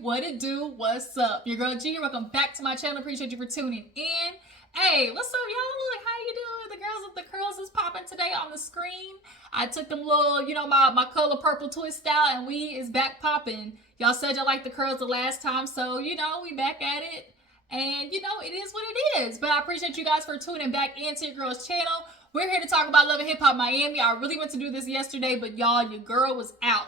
what it do? What's up? Your girl G, welcome back to my channel. Appreciate you for tuning in. Hey, what's up, y'all? Look, how you doing? The curls is popping today on the screen. I took them little, my color purple twist out, and we is back popping. Y'all said y'all liked the curls the last time, so we back at it. And it is what it is. But I appreciate you guys for tuning back into your girl's channel. We're here to talk about Love and Hip Hop Miami. I really went to do this yesterday, but y'all, your girl was out.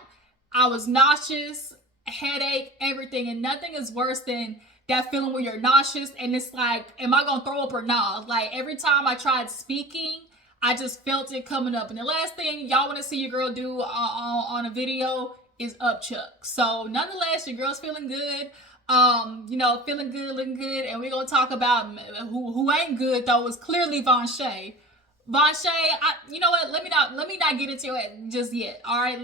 I was nauseous, headache, everything, and nothing is worse than that feeling where you're nauseous and it's like, am I gonna throw up or not? Like every time I tried speaking, I just felt it coming up. And the last thing y'all want to see your girl do on a video is upchuck. So nonetheless, your girl's feeling good. Feeling good, looking good, and we're gonna talk about who ain't good though is clearly Vonshae. Vonshae, you know what? Let me not get into it just yet. All right,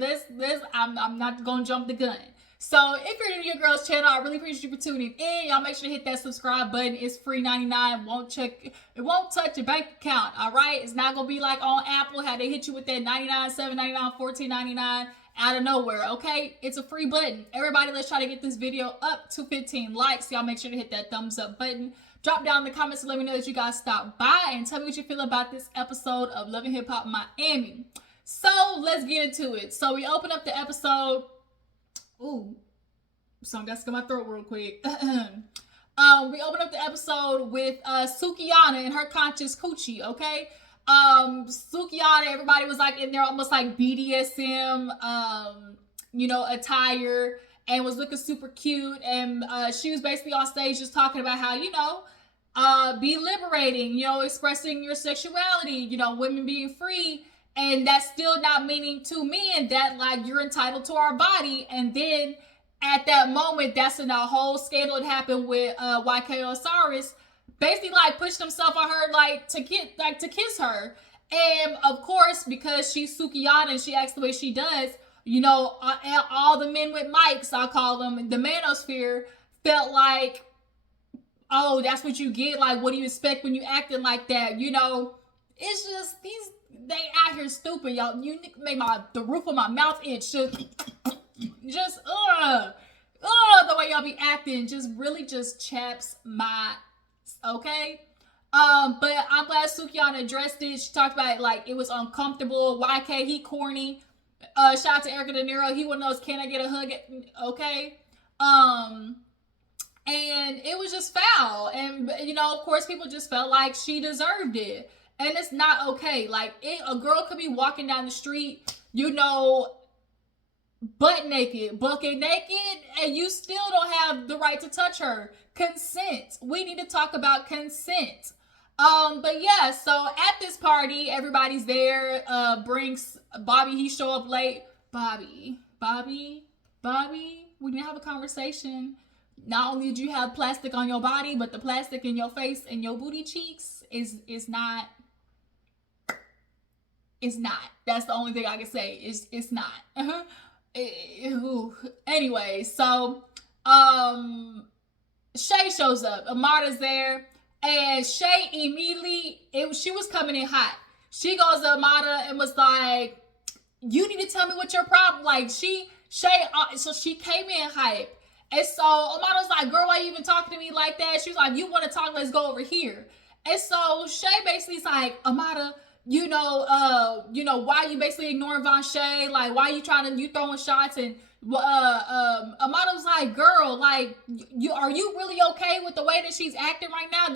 I'm not gonna jump the gun. So if you're new to your girl's channel, I really appreciate you for tuning in. Y'all make sure to hit that subscribe button. It's free 99. It won't touch your bank account. All right, it's not gonna be like on Apple how they hit you with that 99, $7.99, $14.99 out of nowhere. Okay, it's a free button. Everybody, let's try to get this video up to 15 likes. Y'all make sure to hit that thumbs up button. Drop down in the comments to let me know that you guys stopped by and tell me what you feel about this episode of Love and Hip Hop Miami. So let's get into it. So we open up the episode. Ooh, something got stuck in my throat real quick. We open up the episode with Sukihana and her conscious coochie. Okay, Sukihana. Everybody was like in there almost like BDSM, attire. And was looking super cute, and she was basically on stage just talking about how be liberating, expressing your sexuality, women being free, and that's still not meaning to men that like you're entitled to our body. And then at that moment, that's when the whole scandal had happened with YK Osiris, basically like pushed himself on her to kiss her, and of course because she's Sukihana and she acts the way she does. All the men with mics, I call them, the manosphere, felt like, oh, that's what you get. Like, what do you expect when you acting like that? It's just, they out here stupid, y'all. You made the roof of my mouth itch. The way y'all be acting just chaps my, okay? But I'm glad Sukihana addressed it. She talked about it like it was uncomfortable. YK, he corny. Shout out to Erica De Niro. He one of those, can I get a hug? Okay. And it was just foul. And, of course, people just felt like she deserved it. And it's not okay. Like, a girl could be walking down the street, butt naked, bucket naked, and you still don't have the right to touch her. Consent. We need to talk about consent. But yeah, so at this party, everybody's there, brings Bobby, he show up late. Bobby, we need to have a conversation. Not only did you have plastic on your body, but the plastic in your face and your booty cheeks is not. It's not. That's the only thing I can say. It's not. Anyway, so, Shay shows up. Amara's there. And Shay immediately, she was coming in hot. She goes to Amara and was like, you need to tell me what your problem. Like, so she came in hype. And so Amara was like, girl, why you even talking to me like that? She was like, you want to talk? Let's go over here. And so Shay basically is like, Amara, why you basically ignoring Vonshae? Like, why you throwing shots? And Amara was like, girl, like, are you really okay with the way that she's acting right now?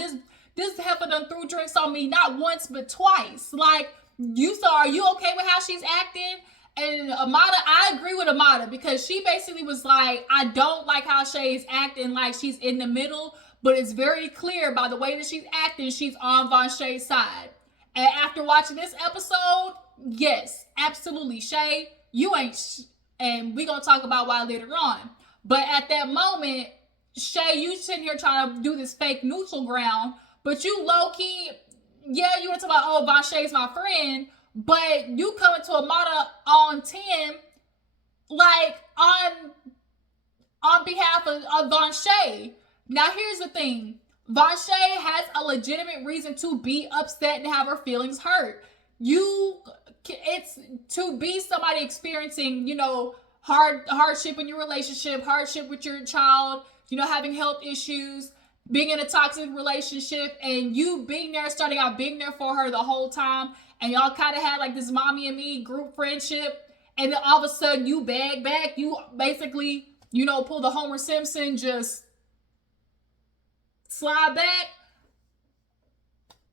This heifer done threw drinks on me not once but twice. Like, are you okay with how she's acting? And Amara, I agree with Amara because she basically was like, I don't like how Shay is acting like she's in the middle, but it's very clear by the way that she's acting, she's on Vonshae's side. And after watching this episode, yes, absolutely, Shay, you ain't. And we're going to talk about why later on. But at that moment, Shay, you sitting here trying to do this fake neutral ground. But you low-key, yeah, you want to talk about, oh, Vonshae's my friend. But you coming to Amara on 10, like, on behalf of Vonshae. Now, here's the thing. Vonshae has a legitimate reason to be upset and have her feelings hurt. It's to be somebody experiencing, hardship in your relationship, hardship with your child, you know, having health issues, being in a toxic relationship, and you being there, starting out being there for her the whole time, and y'all kind of had like this mommy and me group friendship, and then all of a sudden you bag back, you basically, you know, pull the Homer Simpson, just slide back.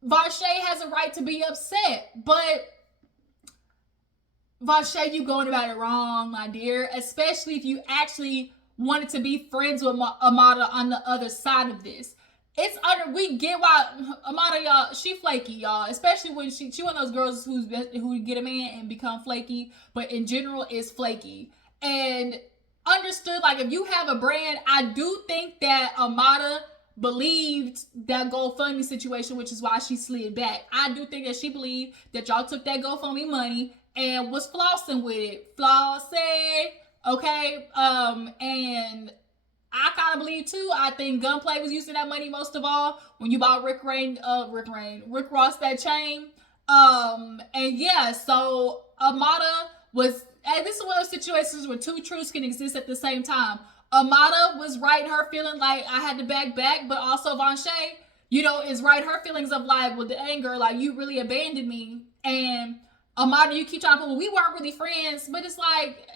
Vonshae has a right to be upset, but Vonshae, you going about it wrong, my dear, especially if you actually wanted to be friends with Amara on the other side of this. We get why Amara, y'all, she flaky, y'all, especially when she one of those girls who get a man and become flaky, but in general is flaky. And understood, like, if you have a brand, I do think that Amara believed that GoFundMe situation, which is why she slid back. I do think that she believed that y'all took that GoFundMe money and was flossing with it. Flossing, okay? And I kind of believe too. I think Gunplay was using that money most of all when you bought Rick Ross that chain. And yeah, so Amara was, and this is one of those situations where two truths can exist at the same time. Amara was right in her feeling like I had to back, but also Vonshae, you know, is right her feelings of like, well, the anger, like, you really abandoned me. And Amara, you keep trying to, well, we weren't really friends, but it's like,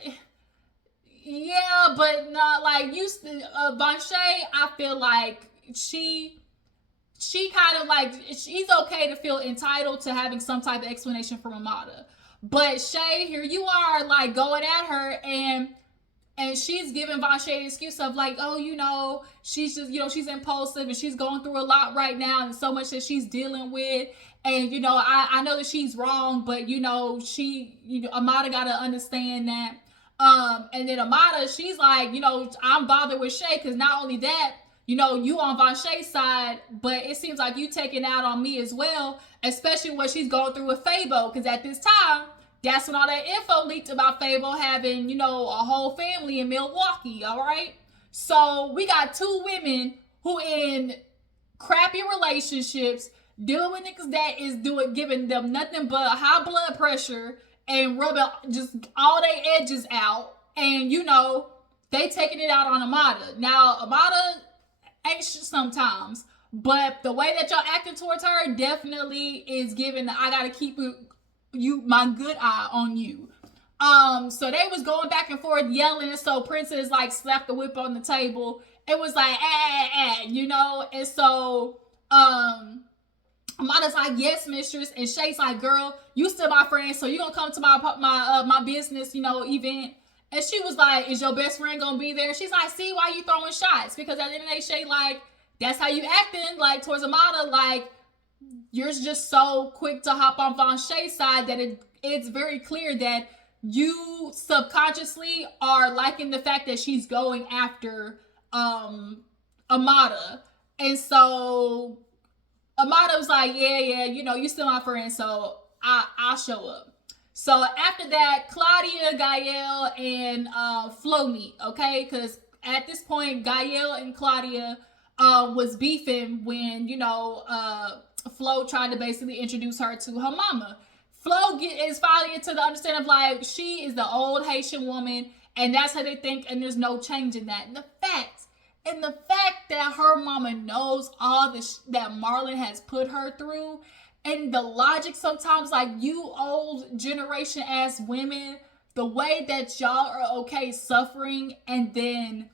yeah, but not like Vonshae, I feel like she kind of like, she's okay to feel entitled to having some type of explanation from Amara. But Shay, here you are, like, going at her, and she's giving Vonshae the excuse of like, oh, you know, she's just, you know, she's impulsive and she's going through a lot right now and so much that she's dealing with. And, you know, I know that she's wrong, but, you know, Amara got to understand that. And then Amara, she's like, you know, I'm bothered with Shay because not only that, you know, you on Vonshae's side, but it seems like you taking out on me as well, especially what she's going through with Fabo, because at this time, that's when all that info leaked about Fabo having, you know, a whole family in Milwaukee, all right? So we got two women who in crappy relationships, dealing with niggas that is giving them nothing but high blood pressure and rubbing just all their edges out. And, you know, they taking it out on Amara. Now, Amara anxious sometimes, but the way that y'all acting towards her definitely is giving, I gotta keep my good eye on you. So they was going back and forth yelling, and so Princess like slapped the whip on the table. It was like, you know, and so Amara's like, yes, mistress, and Shay's like, girl, you still my friend, so you gonna come to my business, you know, event. And she was like, is your best friend gonna be there? She's like, see, why you throwing shots? Because at the end of the day, Shay, like, that's how you acting, like, towards Amara, like, you're just so quick to hop on Vonshae's side that it's very clear that you subconsciously are liking the fact that she's going after Amara. And so Amara was like, yeah, you know, you still my friend, so I'll show up. So after that, Claudia, Gael, and Flo meet, okay? Because at this point, Gael and Claudia was beefing when, you know, Flo tried to basically introduce her to her mama. Flo is finally into the understanding of like, she is the old Haitian woman, and that's how they think, and there's no change in that. And the fact that her mama knows all this that Marlon has put her through, and the logic sometimes, like, you old generation ass women, the way that y'all are okay suffering and then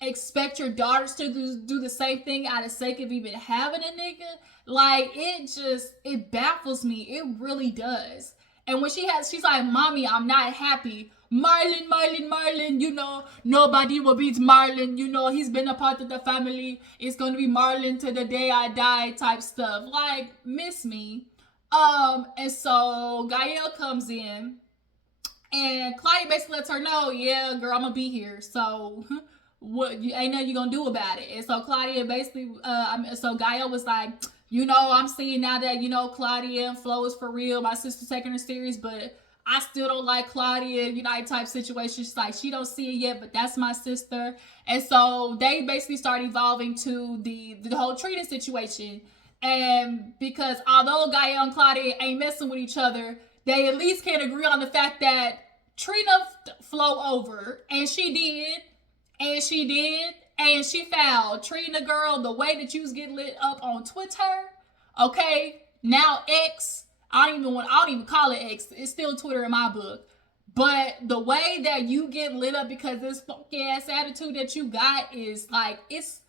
expect your daughters to do the same thing out of sake of even having a nigga, like, it baffles me. It really does. And when she's like, mommy, I'm not happy. Marlon, you know, nobody will beat Marlon. You know, he's been a part of the family. It's going to be Marlon to the day I die type stuff. Like, miss me. And so Gael comes in and Claudia basically lets her know, yeah, girl, I'm going to be here. So what, ain't nothing you going to do about it. And so Claudia basically, so Gael was like, you know, I'm seeing now that, you know, Claudia and Flo is for real. My sister's taking her serious, but I still don't like Claudia, you know, type situation. She's like, she don't see it yet, but that's my sister. And so they basically start evolving to the whole Trina situation. And because although Gael and Claudia ain't messing with each other, they at least can agree on the fact that Trina flow over, and she did, and she did, and she fouled. Trina, girl, the way that you was getting lit up on Twitter, okay, now X, I don't even call it X, it's still Twitter in my book. But the way that you get lit up because this funky ass attitude that you got is like, it's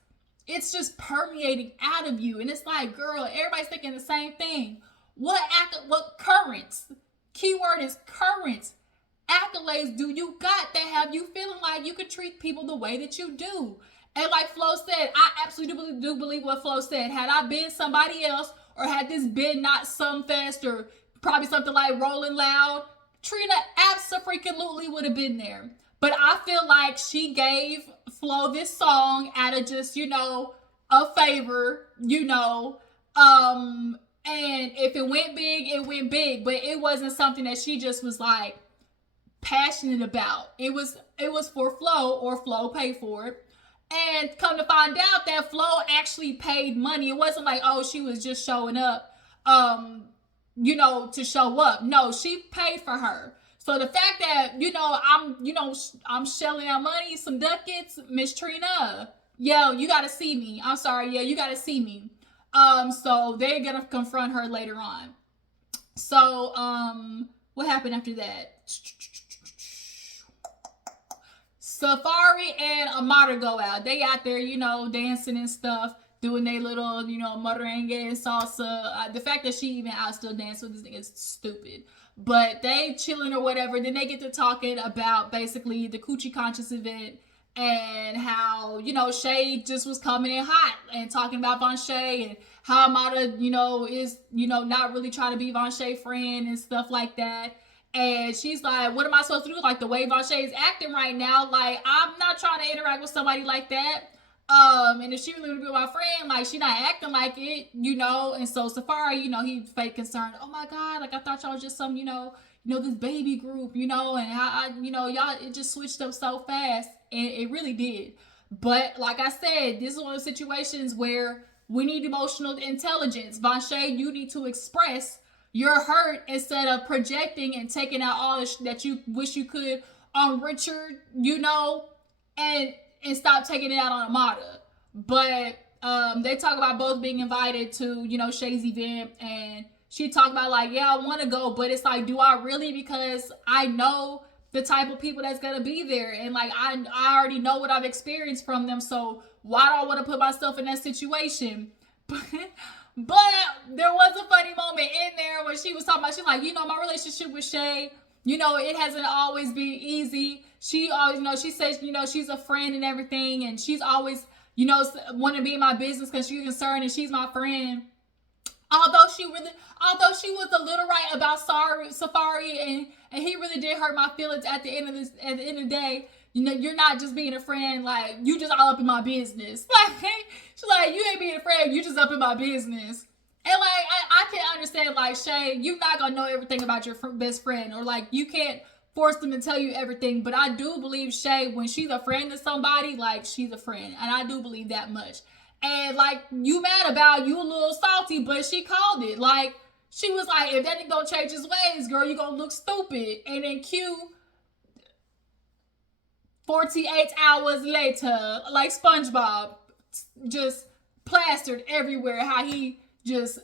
just permeating out of you. And it's like, girl, everybody's thinking the same thing. What currents? Keyword is currents. Accolades do you got that have you feeling like you could treat people the way that you do? And like Flo said, I absolutely do believe what Flo said. Had I been somebody else, or had this been not Sumfest or probably something like Rolling Loud, Trina absolutely would have been there. But I feel like she gave Flo this song out of just, a favor, and if it went big, it went big. But it wasn't something that she just was like passionate about. It was for Flo, or Flo paid for it. And come to find out that Flo actually paid money. It wasn't like, oh, she was just showing up, to show up. No, she paid for her. So the fact that, I'm shelling out money, some ducats, Miss Trina, yo, you got to see me. I'm sorry. Yeah, you got to see me. So they're going to confront her later on. So, what happened after that? Safari and Amara go out. They out there, dancing and stuff, doing their little, merengue and salsa. The fact that she even out still dancing with this thing is stupid. But they chilling or whatever. Then they get to talking about basically the Coochie Conscious event and how, Shay just was coming in hot and talking about Vonshae and how Amara, is, not really trying to be Vonshae friend and stuff like that. And she's like, what am I supposed to do? Like, the way Vonshae is acting right now, like, I'm not trying to interact with somebody like that. And if she really would be my friend, like, she not acting like it, And so Safari, he fake concerned. Oh my God, like, I thought y'all was just some, this baby group, and how, y'all, it just switched up so fast. And it really did. But like I said, this is one of the situations where we need emotional intelligence. Vonshae, you need to express your hurt instead of projecting and taking out all that you wish you could on Richard, and stop taking it out on Amara. But they talk about both being invited to, Shay's event, and she talked about like, yeah, I want to go, but it's like, do I really? Because I know the type of people that's going to be there, and like, I already know what I've experienced from them, so why do I want to put myself in that situation? But there was a funny moment in there where she was talking about, she's like, my relationship with Shay, it hasn't always been easy. She always, she says, she's a friend and everything. And she's always, want to be in my business because she's concerned and she's my friend. Although she was a little right about Safari and he really did hurt my feelings at the end of the day. You're not just being a friend, like, you just all up in my business. Like, she's like, you ain't being a friend, you just up in my business. And, like, I can understand, like, Shay, you're not going to know everything about your best friend. Or, like, you can't force them to tell you everything. But I do believe Shay, when she's a friend to somebody, like, she's a friend. And I do believe that much. And, like, you mad about, you a little salty, but she called it. Like, she was like, if that nigga don't change his ways, girl, you going to look stupid. And then Q, 48 hours later, like SpongeBob, just plastered everywhere, how he just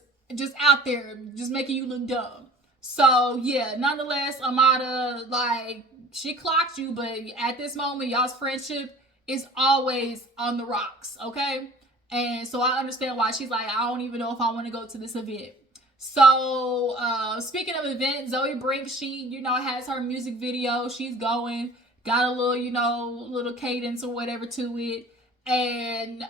out there, just making you look dumb. So, yeah, nonetheless, Amara, like, she clocked you, but at this moment, y'all's friendship is always on the rocks, okay? And so I understand why she's like, I don't even know if I want to go to this event. So, speaking of events, Zoey Brink, she, has her music video. She's going. Got a little, little cadence or whatever to it. And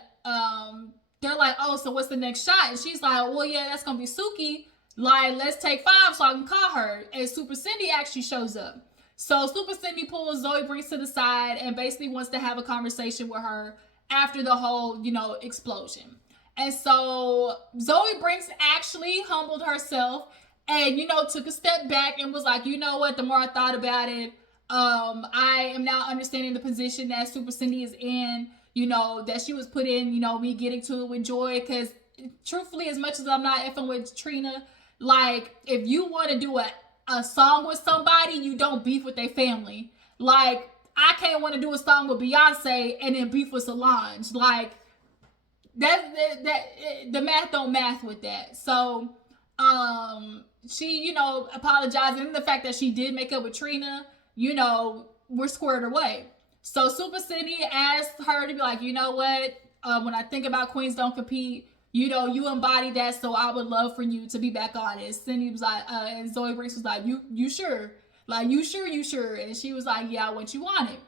they're like, oh, so what's the next shot? And she's like, well, yeah, that's going to be Suki. Like, let's take 5 so I can call her. And Super Cindy actually shows up. So Super Cindy pulls Zoey Brinks to the side and basically wants to have a conversation with her after the whole, explosion. And so Zoey Brinks actually humbled herself and, took a step back and was like, you know what? The more I thought about it, I am now understanding the position that Super Cindy is in, that she was put in, me getting to it with Joy. Because truthfully, as much as I'm not effing with Trina, like, if you want to do a a song with somebody, you don't beef with their family. Like, I can't want to do a song with Beyonce and then beef with Solange. Like, the math don't math with that. So, she, you know, apologized, and the fact that she did make up with Trina, you know, we're squared away. So Super Cindy asked her to be like, you know what? When I think about Queens Don't Compete, you know, you embody that, so I would love for you to be back on it. Cindy was like, and Zoey Briggs was like, you sure? Like, you sure? And she was like, yeah, I want you on it.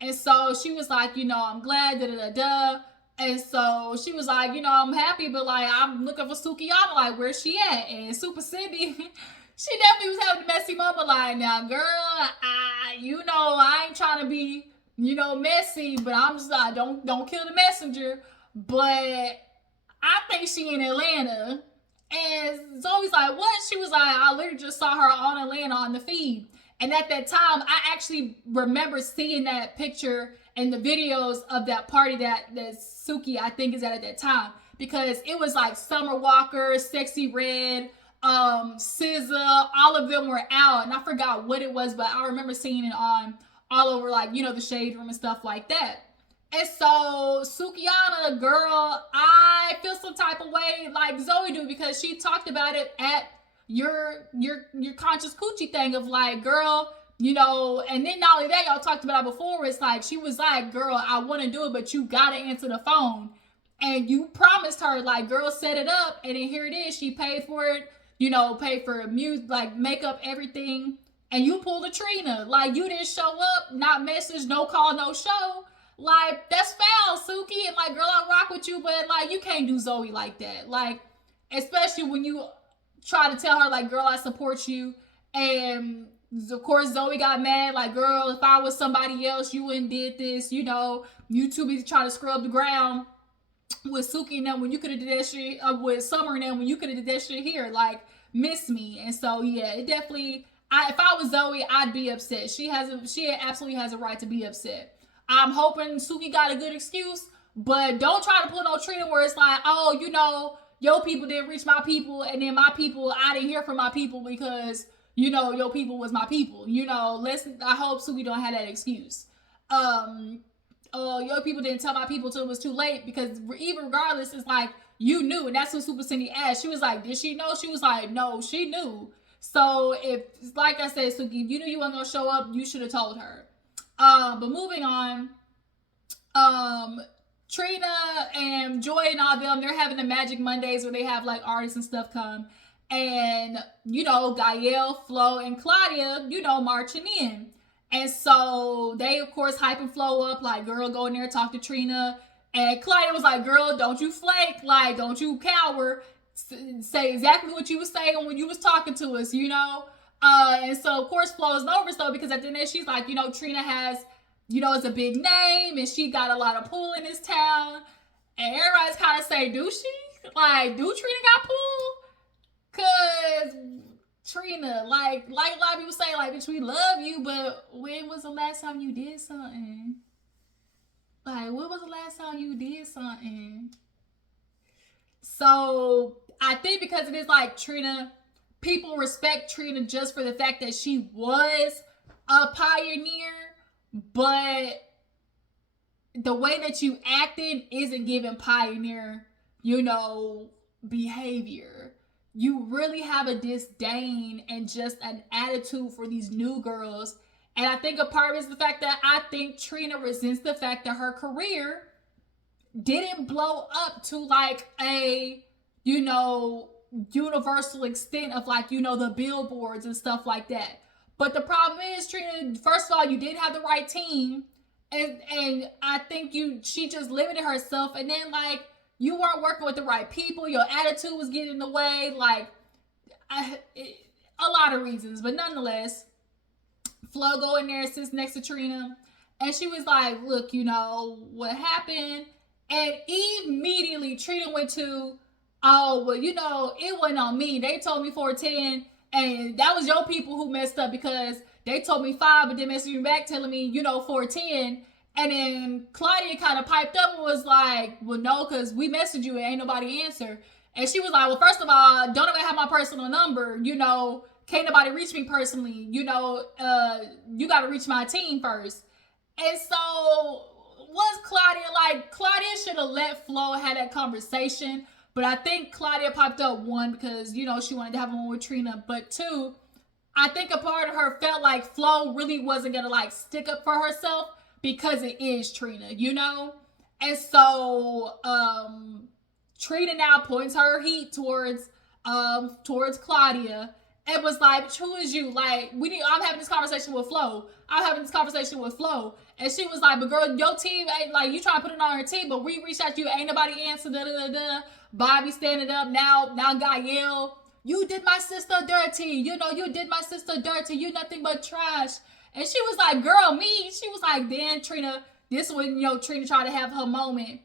And so she was like, you know, I'm glad, da. And so she was like, you know, I'm happy, but like, I'm looking for Sukihana, like, where's she at? And Super Cindy, she definitely was having the messy mama line. Now, girl, you know, I ain't trying to be, you know, messy, but I'm just like, don't kill the messenger. But I think she in Atlanta. And Zoe's like, what? She was like, I literally just saw her on Atlanta on the feed. And at that time, I actually remember seeing that picture and the videos of that party that Suki, I think, is at that time. Because it was like Summer Walker, Sexy Red, SZA, all of them were out. And I forgot what it was, but I remember seeing it on all over, like, you know, the Shade Room and stuff like that. And so Sukihana, girl, I feel some type of way like Zoey do, because she talked about it at your conscious coochie thing of like, girl, you know, and then not only that, y'all talked about it before, it's like, she was like, girl, I want to do it, but you got to answer the phone. And you promised her, like, girl, set it up. And then here it is. She paid for it, you know, paid for music, like makeup, everything. And you pulled a Trina. Like, you didn't show up, not message, no call, no show. Like, that's foul, Suki. And like, girl, I rock with you, but like, you can't do Zoey like that. Like, especially when you try to tell her, like, girl, I support you. And of course, Zoey got mad. Like, girl, if I was somebody else, you wouldn't did this. You know, you two be trying to scrub the ground with Suki and them when you could have did that shit, with Summer and them when you could have did that shit here. Like, miss me. And so, yeah, it definitely, if I was Zoey, I'd be upset. She absolutely has a right to be upset. I'm hoping Suki got a good excuse, but don't try to pull no Trina where it's like, oh, you know, your people didn't reach my people, and then my people, I didn't hear from my people because, you know, your people was my people. You know, I hope Suki don't have that excuse. Your people didn't tell my people till it was too late, because even regardless, it's like, you knew. And that's what Super Cindy asked. She was like, did she know? She was like, no, she knew. So if, like I said, Suki, if you knew you weren't going to show up, you should have told her. But moving on, Trina and Joy and all them, they're having the Magic Mondays where they have like artists and stuff come. And, you know, Gael, Flo, and Claudia, you know, marching in. And so they, of course, hyping Flo up, like, girl, go in there, talk to Trina. And Claudia was like, girl, don't you flake, like, don't you cower. Say exactly what you was saying when you was talking to us, you know. And so, of course, Flo is nervous, though, because at the end, she's like, you know, Trina has, you know, it's a big name, and she got a lot of pull in this town. And everybody's kind of saying, do she? Like, do Trina got pull? Because Trina, like a lot of people say, like, bitch, we love you, but when was the last time you did something? Like, when was the last time you did something? So, I think because it is like Trina, people respect Trina just for the fact that she was a pioneer, but the way that you acted isn't giving pioneer, you know, behavior. You really have a disdain and just an attitude for these new girls. And I think a part of it is the fact that I think Trina resents the fact that her career didn't blow up to like a, you know, universal extent of like, you know, the billboards and stuff like that. But the problem is, Trina, first of all, you didn't have the right team. And I think she just limited herself. And then like, you weren't working with the right people. Your attitude was getting in the way. Like, a lot of reasons. But nonetheless, Flo go in there, sits next to Trina. And she was like, look, you know, what happened? And immediately Trina went to, oh, well, you know, it wasn't on me. They told me 410. And that was your people who messed up, because they told me 5, but then messaged me back telling me, you know, 410. And then Claudia kind of piped up and was like, well, no, because we messaged you and ain't nobody answer. And she was like, well, first of all, don't ever have my personal number, you know, can't nobody reach me personally. You know, you got to reach my team first. And so was Claudia, like, Claudia should have let Flo have that conversation. But I think Claudia popped up, one, because, you know, she wanted to have one with Trina. But two, I think a part of her felt like Flo really wasn't going to, like, stick up for herself because it is Trina, you know? And so Trina now points her heat towards Claudia and was like, who is you? Like, I'm having this conversation with Flo. And she was like, but girl, your team ain't, like, you trying to put it on her team, but we reached out to you, ain't nobody answer, da-da-da-da. Bobby standing up now Gael, you did my sister dirty. You know, you did my sister dirty. You nothing but trash. And she was like, girl, me. She was like, then Trina, this when, you know, Trina tried to have her moment.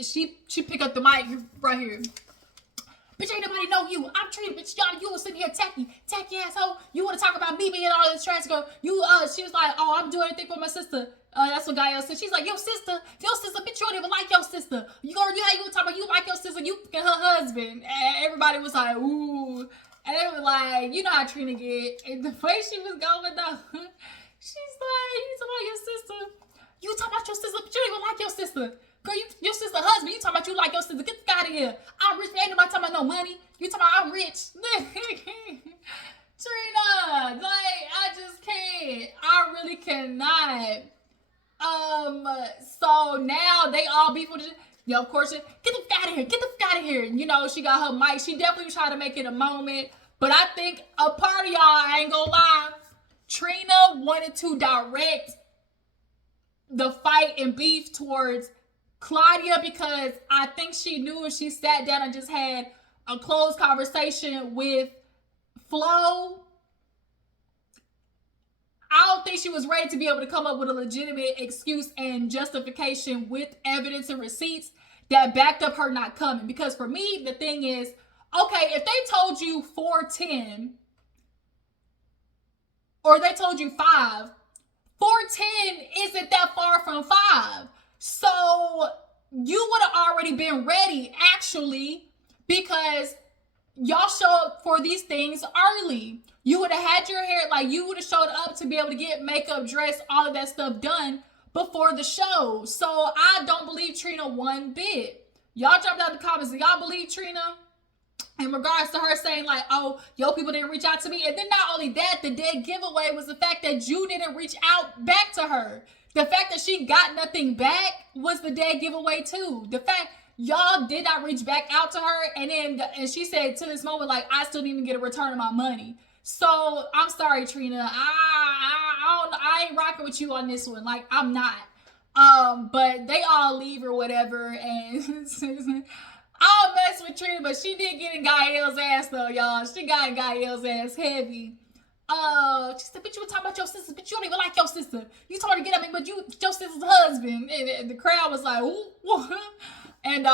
She picked up the mic right here. Bitch, ain't nobody know you. I'm Trina, bitch. Y'all, you was sitting here tacky asshole. You want to talk about me being all this trash, girl. She was like, oh, I'm doing everything for my sister. That's what Gael said. She's like, your sister, bitch, you don't even like your sister. You talking about you like your sister, you fucking her husband. And everybody was like, ooh. And they were like, you know how Trina get. And the way she was going though, she's like, you talking about your sister. You talking about your sister, but you don't even like your sister. Girl, your sister husband, you talking about you like your sister. Get the guy out of here. I'm rich, ain't nobody talking about no money. You talking about I'm rich. Trina, like, I just can't. I really cannot. So now they all beef with it. Yo, of course, get the fuck out of here. You know, she got her mic. She definitely tried to make it a moment. But I think a part of y'all, I ain't gonna lie, Trina wanted to direct the fight and beef towards Claudia, because I think she knew if she sat down and just had a closed conversation with Flo, I don't think she was ready to be able to come up with a legitimate excuse and justification with evidence and receipts that backed up her not coming. Because for me, the thing is, okay, if they told you 410 or they told you 5, 410 isn't that far from 5. So you would have already been ready, actually, because y'all show up for these things early. You would have had your hair, like, you would have showed up to be able to get makeup, dress, all of that stuff done before the show. So I don't believe Trina one bit. Y'all dropped out the comments. Do y'all believe Trina in regards to her saying, like, oh, yo, people didn't reach out to me? And then not only that, the dead giveaway was the fact that you didn't reach out back to her. The fact that she got nothing back was the dead giveaway too. The fact y'all did not reach back out to her, and she said to this moment, like, I still didn't even get a return of my money. So I'm sorry, Trina. I ain't rocking with you on this one. Like, I'm not. But they all leave or whatever, and I'll mess with Trina, but she did get in Gael's ass though, y'all. She got in Gael's ass heavy. She said, bitch, you were talking about your sister, bitch, you don't even like your sister. You told her to get at me, but your sister's husband. And the crowd was like, ooh. And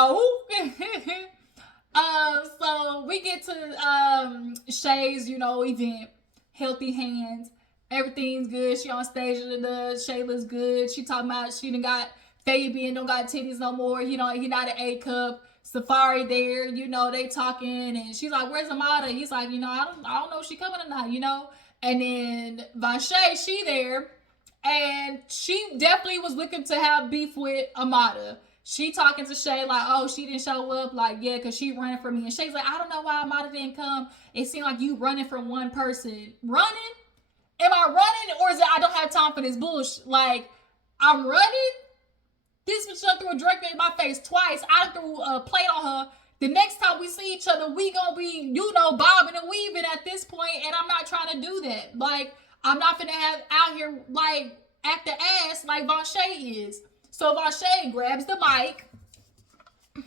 so we get to Shay's, you know, event. Healthy hands. Everything's good. She on stage and Shay looks good. She talking about she done got baby and don't got titties no more. You know, he not an A cup. Safari there, you know, they talking, and she's like, where's Amara? He's like, you know, I don't know if she coming or not, you know. And then Vonshae, she there, and she definitely was looking to have beef with Amara. She talking to Shay like, oh, she didn't show up, like, yeah, because she running from me. And Shay's like, I don't know why Amara didn't come. It seemed like you running from one person. Running? Am I running, or is it I don't have time for this bullshit? Like, I'm running? This bitch done threw a drink in my face twice. I threw a plate on her. The next time we see each other, we gonna be, you know, bobbing and weaving at this point, and I'm not trying to do that. Like, I'm not gonna have out here, like, act the ass like Vonshae is. So Vonshae grabs the mic, and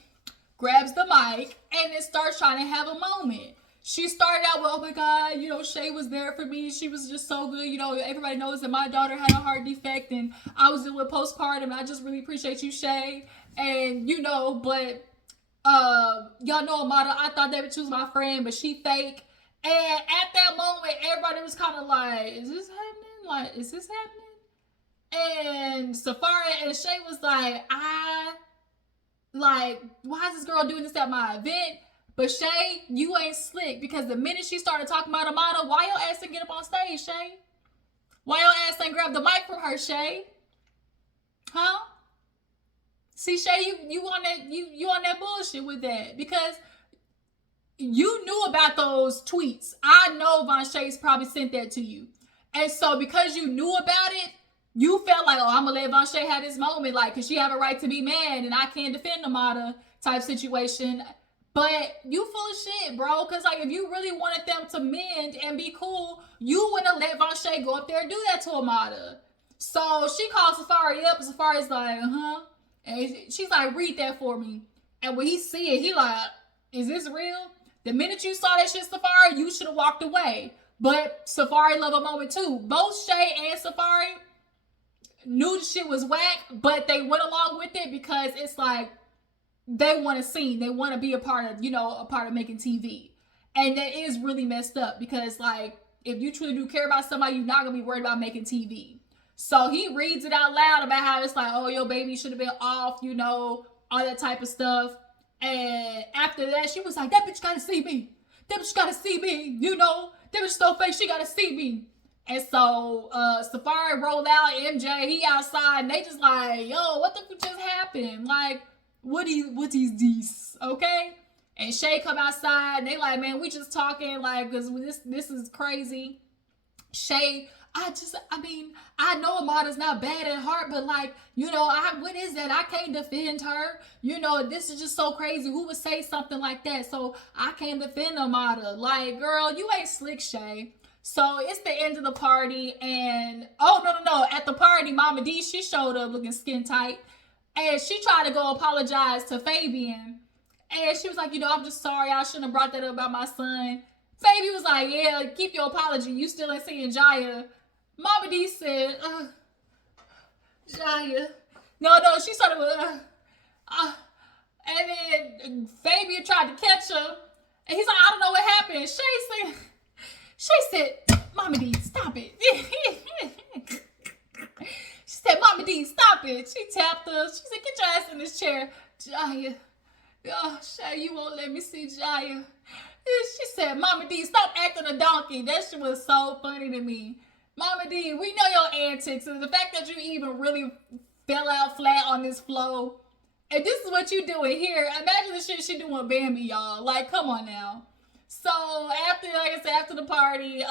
then starts trying to have a moment. She started out with, oh my God, you know, Shay was there for me. She was just so good. You know, everybody knows that my daughter had a heart defect and I was dealing with postpartum. And I just really appreciate you, Shay. And, you know, but y'all know Amara, I thought that she was my friend, but she fake. And at that moment, everybody was kind of like, is this happening? Like, is this happening? And Safari and Shay was like, why is this girl doing this at my event? But Shay, you ain't slick, because the minute she started talking about Amara, why your ass didn't get up on stage, Shay? Why your ass ain't grab the mic from her, Shay? Huh? See, Shay, you on that bullshit with that, because you knew about those tweets. I know Vonshae's probably sent that to you. And so because you knew about it, you felt like, oh, I'm going to let Vonshae have this moment, like, because she have a right to be mad and I can't defend Amara type situation. But you full of shit, bro, because, like, if you really wanted them to mend and be cool, you wouldn't have let Vonshae go up there and do that to Amara. So she called Safari up, and Safari's like, and she's like, read that for me. And when he see it, he like, is this real? The minute you saw that shit, Safari, you should have walked away. But Safari love a moment too. Both Shay and Safari knew the shit was whack, but they went along with it because it's like they want to sing. They want to be a part of, a part of making TV. And that is really messed up because, like, if you truly do care about somebody, you're not going to be worried about making TV. So he reads it out loud about how it's like, oh, your baby should have been off, all that type of stuff. And after that, she was like, that bitch got to see me. That bitch got to see me, That bitch so fake, she got to see me. And so Safari rolled out, MJ, he outside, and they just like, yo, what the fuck just happened? Like, what is this? Okay? And Shay come outside, and they like, man, we just talking, like, because this is crazy. Shay, I know Amara's not bad at heart, but like, what is that? I can't defend her. This is just so crazy. Who would say something like that? So I can't defend Amara. Like, girl, you ain't slick, Shay. So it's the end of the party, and no. At the party, Momma Dee, she showed up looking skin tight, and she tried to go apologize to Fabian, and she was like, I'm just sorry. I shouldn't have brought that up about my son. Fabi was like, yeah, keep your apology. You still ain't seeing Jaya. Momma Dee said, Jaya. No, she started with, and then Fabian tried to catch her, and he's like, I don't know what happened. Shay said, Momma Dee, stop it. She said, Momma Dee, stop it. She tapped her. She said, get your ass in this chair. Jaya. Oh, Shay, you won't let me see Jaya. She said, Momma Dee, stop acting a donkey. That shit was so funny to me. Momma Dee, we know your antics. And the fact that you even really fell out flat on this floor. And this is what you doing here. Imagine the shit she doing with Bambi, y'all. Like, come on now. So after the party,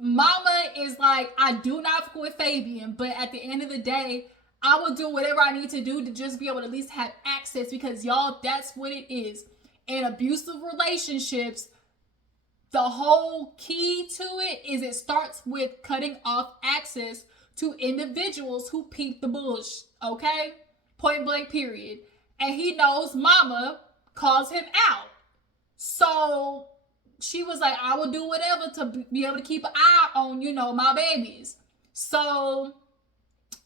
Mama is like, I do not fuck with Fabian, but at the end of the day, I will do whatever I need to do to just be able to at least have access, because y'all, that's what it is. In abusive relationships, the whole key to it is it starts with cutting off access to individuals who peep the bush, okay? Point blank, period. And he knows Mama calls him out. So she was like, I will do whatever to be able to keep an eye on, my babies. So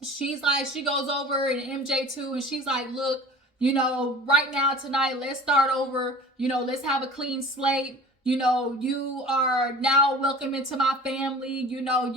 she's like, she goes over and MJ too, and she's like, look, right now, tonight, let's start over, let's have a clean slate. You are now welcome into my family. You're now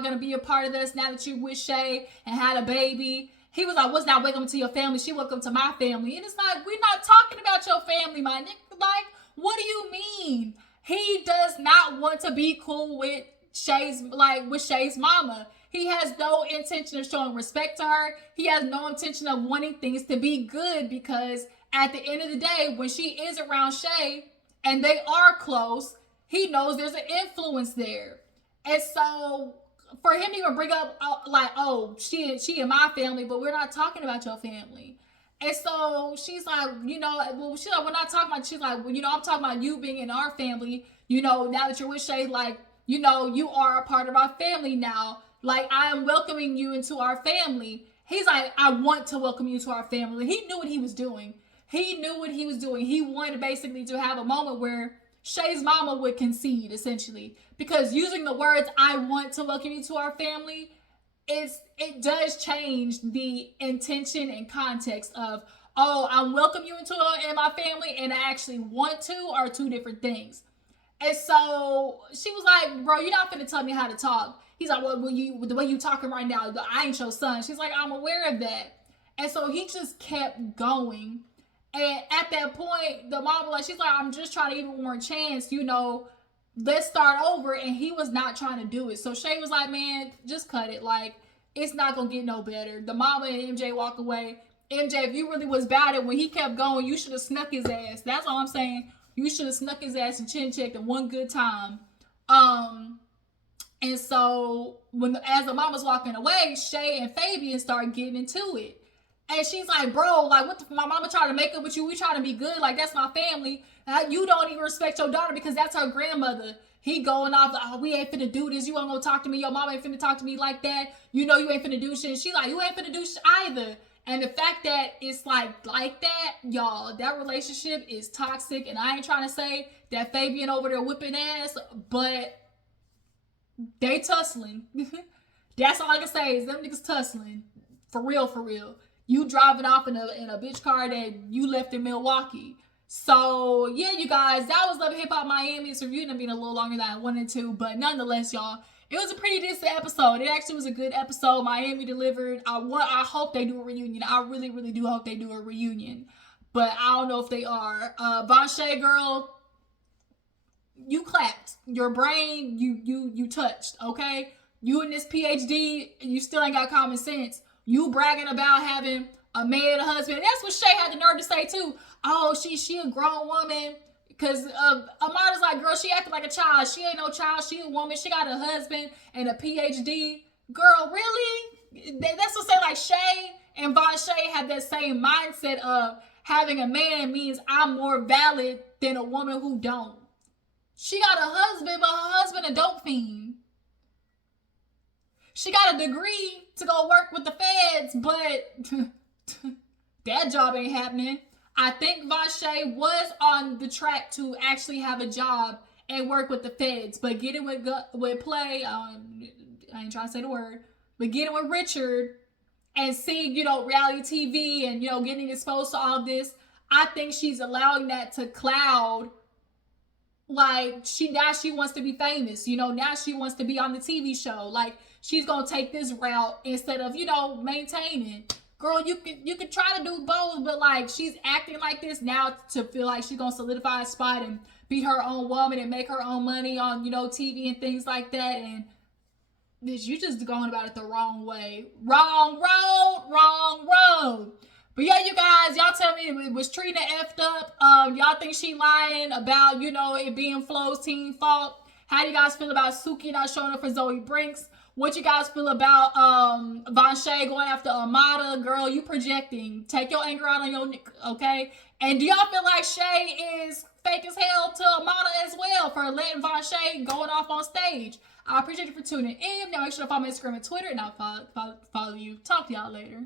going to be a part of this now that you with Shay and had a baby. He was like, what's not welcome to your family? She welcome to my family. And it's like, we're not talking about your family, my nigga. Like, what do you mean? He does not want to be cool with Shay's mama. He has no intention of showing respect to her. He has no intention of wanting things to be good, because at the end of the day, when she is around Shay and they are close, he knows there's an influence there. And so for him to even bring up she and my family, but we're not talking about your family. And so she's like, we're not talking about, she's like, well, I'm talking about you being in our family, now that you're with Shay, like, you are a part of our family now. Like, I am welcoming you into our family. He's like, I want to welcome you to our family. He knew what he was doing. He wanted basically to have a moment where Shay's mama would concede, essentially. Because using the words, I want to welcome you to our family, it does change the intention and context of, oh, I'm welcoming you into my family and I actually want to, are two different things. And so she was like, bro, you're not finna tell me how to talk. He's like, well, the way you talking right now, I ain't your son. She's like, I'm aware of that. And so he just kept going. And at that point, the mom was like, she's like, I'm just trying to give him one more chance, you know, let's start over. And he was not trying to do it. So Shay was like, man, just cut it. Like, it's not going to get no better. The mama and MJ walk away. MJ, if you really was bad at when he kept going, you should have snuck his ass. That's all I'm saying. You should have snuck his ass and chin checked at one good time. And so as the mom was walking away, Shay and Fabian started getting into it. And she's like, bro, like, what my mama trying to make up with you. We trying to be good. Like, that's my family. You don't even respect your daughter because that's her grandmother. He going off, like, oh, we ain't finna do this. You ain't gonna talk to me. Your mama ain't finna talk to me like that. You know you ain't finna do shit. And she like, you ain't finna do shit either. And the fact that it's like that, y'all, that relationship is toxic. And I ain't trying to say that Fabian over there whipping ass, but they tussling. That's all I can say is them niggas tussling. For real, for real. You driving off in a bitch car that you left in Milwaukee. So, yeah, you guys, that was Love Hip Hop Miami. This review ended up being a little longer than I wanted to, but nonetheless, y'all, it was a pretty decent episode. It actually was a good episode. Miami delivered. I hope they do a reunion. I really, really do hope they do a reunion, but I don't know if they are. Vonshae, girl, you clapped. Your brain, you touched, okay? You in this PhD, you still ain't got common sense. You bragging about having a man, a husband. And that's what Shay had the nerve to say too. Oh, she a grown woman. Because Amara's like, girl, she acting like a child. She ain't no child. She a woman. She got a husband and a PhD. Girl, really? That's what say like Shay and Vonshae have that same mindset of having a man means I'm more valid than a woman who don't. She got a husband, but her husband a dope fiend. She got a degree to go work with the feds, but that job ain't happening. I think Vonshae was on the track to actually have a job and work with the feds, but getting with Play, I ain't trying to say the word, but getting with Richard and seeing, you know, reality TV and, you know, getting exposed to all of this, I think she's allowing that to cloud. Like, now she wants to be famous, you know, now she wants to be on the TV show. Like, she's gonna take this route instead of, you know, maintaining. Girl, you could try to do both, but like she's acting like this now to feel like she's gonna solidify a spot and be her own woman and make her own money on, you know, TV and things like that. And bitch, you just going about it the wrong way. Wrong road. But yeah, you guys, y'all tell me, was Trina effed up? Y'all think she lying about, you know, it being Flo's team fault? How do you guys feel about Suki not showing up for Zoey Brinks? What you guys feel about Vonshae going after Amara? Girl, you projecting. Take your anger out on your nigga, okay? And do y'all feel like Shay is fake as hell to Amara as well for letting Vonshae going off on stage? I appreciate you for tuning in. Now make sure to follow me on Instagram and Twitter, and I'll follow you. Talk to y'all later.